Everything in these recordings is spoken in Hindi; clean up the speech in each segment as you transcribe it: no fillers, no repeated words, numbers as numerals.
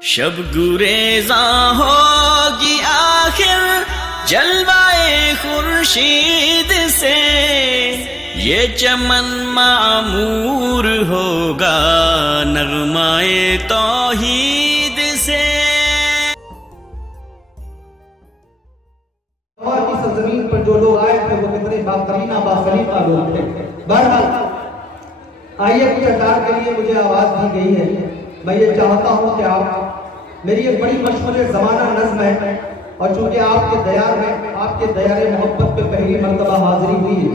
शब गुरेज़ा होगी आखिर जलवाए खुर्शीद से, ये चमन मामूर होगा नगमाए तौहीद से। और की सरजमीन पर जो लोग आए थे वो कितने बाकरीना बाखलीफा लोग थे। बहरहाल आइए की अदार के लिए मुझे आवाज दी गई है। मैं ये चाहता हूँ कि आप, मेरी एक बड़ी मशहूर ज़माना नज़्म है और चूंकि आपके दयार में, आपके दयार मोहब्बत पे पहली मरतबा हाजिरी हुई है।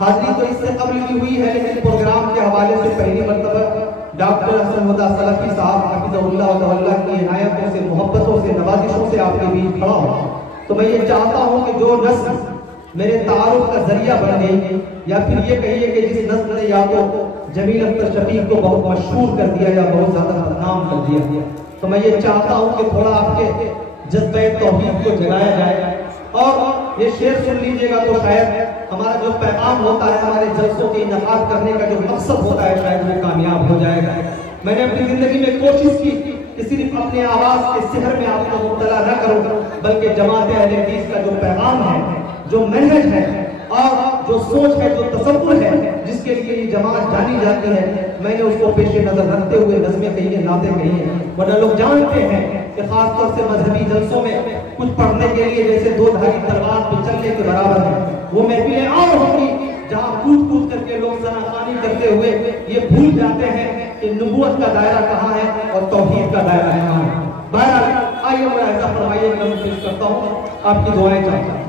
हाजिरी तो इससे कबल भी हुई है, लेकिन प्रोग्राम के हवाले से पहली मरतबा डॉक्टर हसन हुदा सलफी साहब हफिज़हुल्लाह व तवल्ला की इनायतों से, मोहब्बतों से, नवाजिशों से आपके बीच खड़ा हूँ। तो मैं ये चाहता हूँ कि जो नस्ल मेरे तारुफ का जरिया बन गई, या फिर ये कहिए कि जिस नस्ल ने या तो जमील अख्तर शफीक को बहुत मशहूर कर दिया या बहुत ज्यादा बदनाम कर दिया, तो मैं ये चाहता हूँ कि थोड़ा आपके जज्बे तौहीद को जगाया जाए। और ये शेर सुन लीजिएगा तो शायद हमारा जो पैगाम होता है, हमारे जलसों के इनकाद करने का जो मकसद होता है, शायद वो कामयाब हो जाएगा। मैंने अपनी जिंदगी में कोशिश की कि सिर्फ अपने आवाज के सिहर में आपको मुब्तला न करूं, बल्कि जमात अहले हदीस का जो पैगाम है, जो मेहनत है और जो सोच है, जो तसव्वुर है, जिसके लिए ये जमात जानी जाती है, मैंने उसको पेशे नजर रखते हुए नज़में कही है, नाते कही है। वरना लोग जानते हैं कि खासतौर से मजहबी जलसों में कुछ पढ़ने के लिए जैसे दो धारी तलवार पे चलने के बराबर है। वो महफिलें और होंगी जहाँ कूद कूद करके लोग सनाखानी करते हुए ये भूल जाते हैं कि नबूवत का दायरा कहाँ है और तौहीद का दायरा कहाँ है। बहरहाल आइए मैं ऐसा फरमाइए, मैं पेश करता हूँ, आपकी दुआएं चाहता हूँ।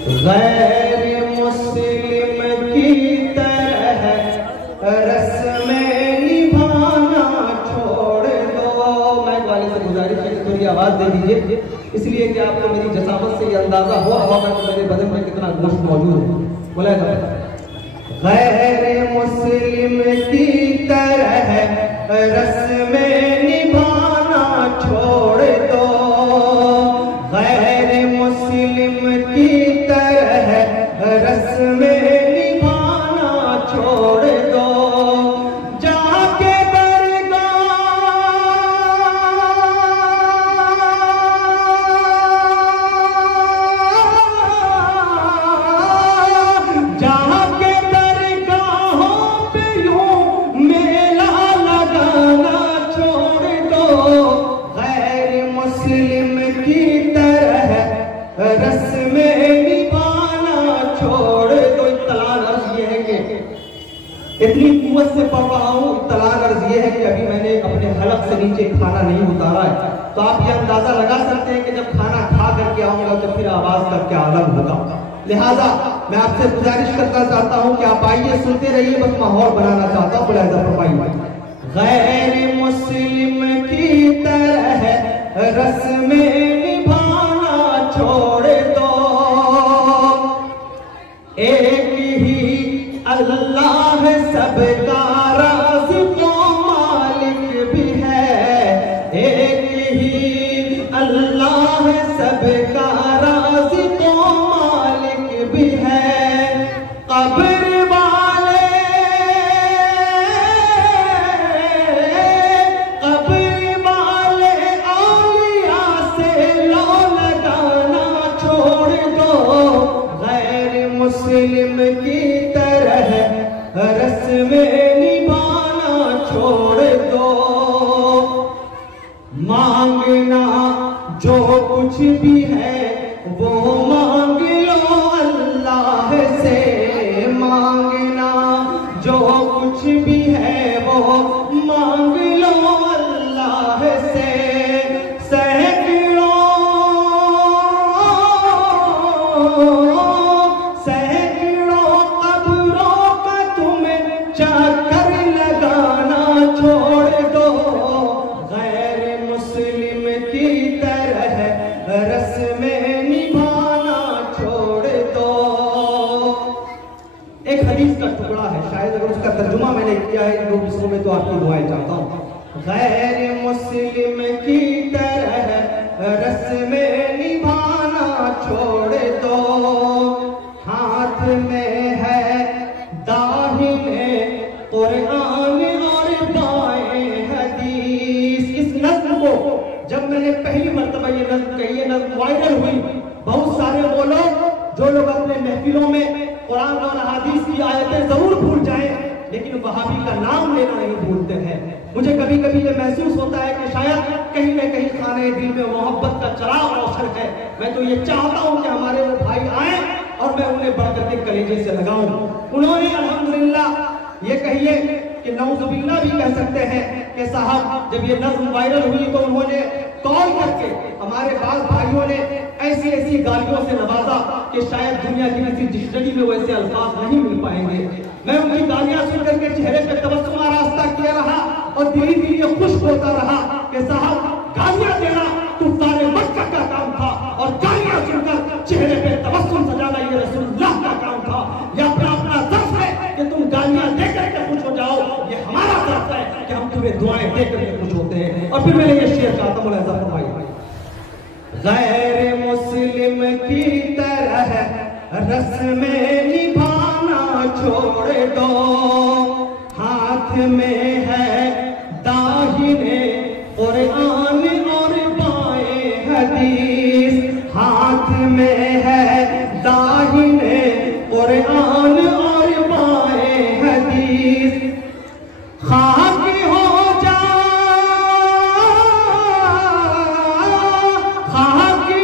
गैर मुस्लिम की तरह रस्में निभाना छोड़ दो। मैं वाले से गुजारिश है कि थोड़ी आवाज दे दीजिए, इसलिए कि आपको मेरी जसामत से ये अंदाजा हुआ होगा कि मेरे बदन में कितना गोश्त मौजूद है। बोला जाए गैर मुस्लिम की तरह रस्में निभाना छोड़ दो, गैर मुस्लिम की तरह रस्में निभाना छोड़ दो, जाके दरगाह जाके दरगाहों पे यूं मेला लगाना छोड़ दो, गैर मुस्लिम की तरह रस्में निभाना छोड़ दो। इत्तलान अर्ज ये है कि इतनी कुव्वत से पढ़ रहा हूँ, इत्तलान अर्ज ये है कि अभी मैंने अपने हलक से नीचे खाना नहीं उतारा है, तो आप ये अंदाजा लगा सकते हैं कि जब खाना खा करके आऊंगा तो फिर आवाज का क्या आलम होगा। लिहाजा मैं आपसे गुजारिश करना चाहता हूँ कि आप आइए, सुनते रहिए, बस माहौल बनाना चाहता हूँ। मुलाहिजा फरमाइए। गैर मुस्लिम की तरह रस्में निभाना छोड़ दो, एक ही अल्लाह सबका राज़िक़ मालिक भी है, एक ही अल्लाह सबका राज़िक़ मालिक भी है। कब्र वाले औलिया से लो लगाना छोड़ दो, गैर मुस्लिम की तरह रस्में निभाना छोड़ दो। मांगना जो कुछ भी है वो मांग लो अल्लाह से, मांगना जो कुछ भी है वो मांग लो अल्लाह से। सैकड़ों कब्रों का तुम्हें चक्कर लगाना छोड़ दो, गैर मुस्लिम की तरह रस्में निभाना छोड़ दो। एक हदीस का टुकड़ा है, शायद अगर उसका तर्जुमा मैंने किया है इन दो किस्मों में तो आपकी दुआएं चाहता हूँ। गैर मुस्लिम की तरह रस्में निभाना छोड़ दो, हाथ में है दाहिने कुरान और बाएं हदीस, महफिलों में कुरान और हदीस की आयतें जरूर भूल जाएं, लेकिन वहाबी का नाम लेना नहीं भूलते हैं। मुझे कभी कभी ये महसूस होता है कि शायद कहीं न कहीं खाने दिल में मोहब्बत का चराग रोशन है। मैं तो ये चाहता हूँ कि हमारे वो भाई आए और मैं उन्हें बढ़कर के कलेजे से लगाऊं। उन्होंने अल्हम्दुलिल्लाह ये कहिए कि नौजुबिल्लाह भी कह सकते हैं कि साहब जब ये नज़्म वायरल हुई तो उन्होंने कॉल करके हमारे बाल भाइयों ने ऐसी ऐसी गालियों से नवाजा कि शायद दुनिया की किसी डिक्शनरी में वैसे अल्फाज नहीं मिल पाएंगे। मैं उनकी गालियां सुनकर के चेहरे पे तबस्सुम आरास्ता किया रहा और दिली दिली खुश होता रहा कि साहब गालियां देना तुफान मक्का का काम था और गालियां सुनकर चेहरे पे तबस्सुम सजाना ये रसूलुल्लाह का काम था। या फिर अपना ज़र्फ है कि तुम गालियां देकर के खुश हो जाओ, ये हमारा ज़र्फ है कि हम तुम्हें दुआएं देकर के खुश होते हैं। और फिर मैंने ये शेर चाहता हूँ गैर मुस्लिम की तरह रस्में निभाना छोड़ दो, हाथ में है दाहिने कुरान और बाएं हदीस, हाथ में है दाहिने कुरान और बाएं हदीस। खाक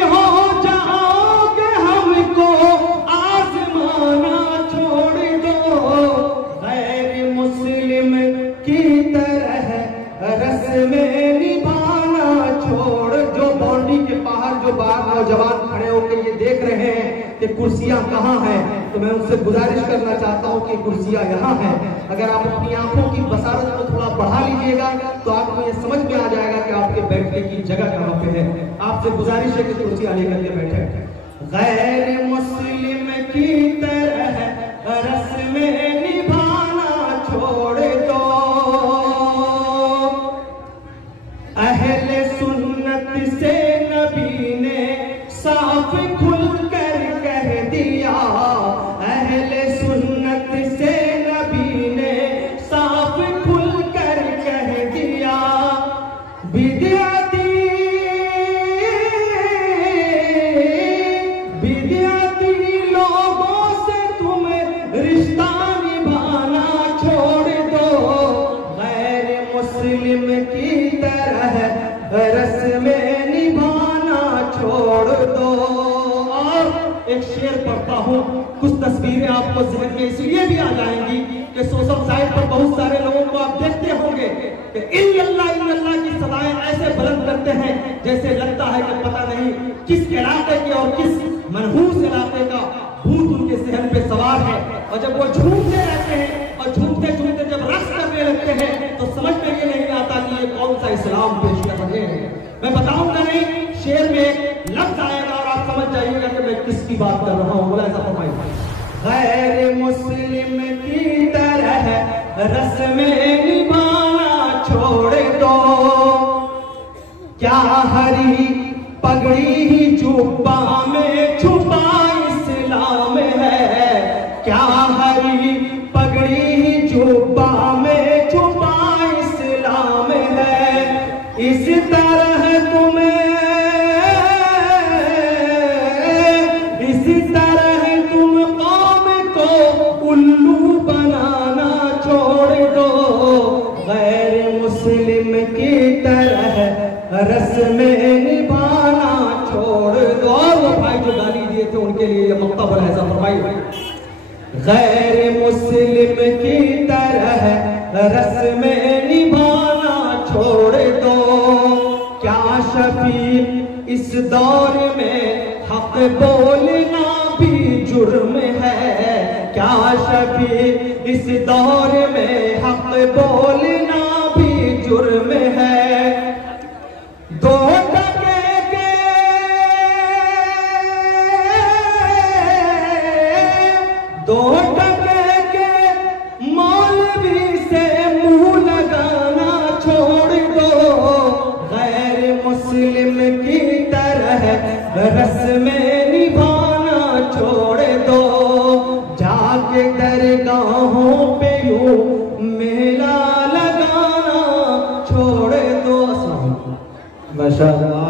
हो जाओगे हमको आजमाना छोड़ दो, गैर मुस्लिम की तरह रस्में निभाना छोड़। जो बाउंड्री के बाहर जो बाहर नौजवान खड़े होकर ये देख रहे हैं कि कुर्सियां कहाँ हैं, तो मैं उनसे गुजारिश करना चाहता हूँ कि कुर्सियां यहाँ हैं। अगर आप अपनी आंखों की बसारत को थोड़ा बढ़ा लीजिएगा तो आपको ये समझ में आ जाएगा कि आपके बैठने की जगह कहाँ पे है। आपसे गुजारिश है कि कुर्सियां लेकर के बैठे। गैर मुस्लिम की तरह रस्में निभाना छोड़ दो, अहले सुन्नत से नबी ने साफ खुल कर कह दिया, अहले सुन्नत से नबी ने साफ खुल कर कह दिया। बिदअती लोगों से तुम रिश्ता निभाना छोड़ दो, गैर मुस्लिम की तरह रस्में निभाना छोड़ दो। और एक शेर पढ़ता हूँ, कुछ तस्वीरें आपको ज़हन में इसलिए भी आ जाएंगी कि सोशल साइट पर बहुत सारे लोगों को आप देखते होंगे कि इल्लल्लाह की सदाएं ऐसे बुलंद करते हैं जैसे लगता है कि पता नहीं किस इलाके के और किस मनहूस इलाके का भूत उनके सहन पे सवार है। और जब वो झूमते रहते हैं और झूमते झूमते जब रक्स करने लगते हैं तो समझ में ये नहीं आता कि ये कौन सा इस्लाम पेश कर रहे हैं। मैं बताऊंगा नहीं, शेर में एक लफ्ज आएगा और आप समझ जाइएगा कि मैं किसकी बात कर रहा हूँ। बोला ऐसा फरमाइए, गैर मुस्लिम की तरह रस्में निभाना छोड़ दो, क्या हरी पगड़ी ही जुब्बा में छुपा इस्लाम है, क्या हरी पगड़ी ही जुब्बा में छुपा इस्लाम है। इस तरह तुम कौम को उल्लू बनाना छोड़ दो, गैर मुस्लिम की तरह रस्में निभाना छोड़ दो। और वो भाई जो गाली दिए थे उनके लिए ये मक्तब है, ऐसा फरमाइए, गैर मुस्लिम की तरह रस्में निभाना छोड़ दो, क्या शफी इस दौर में हक बोलना भी जुर्म है, क्या शफी इस दौर में हक बोलना भी जुर्म है। दो टके के मौलवी से मुंह लगाना छोड़ दो, गैर मुस्लिम की तरह रस्में निभाना छोड़ दो, जाके दरगाहों पे यूं मेला लगाना छोड़ दो। माशाअल्लाह।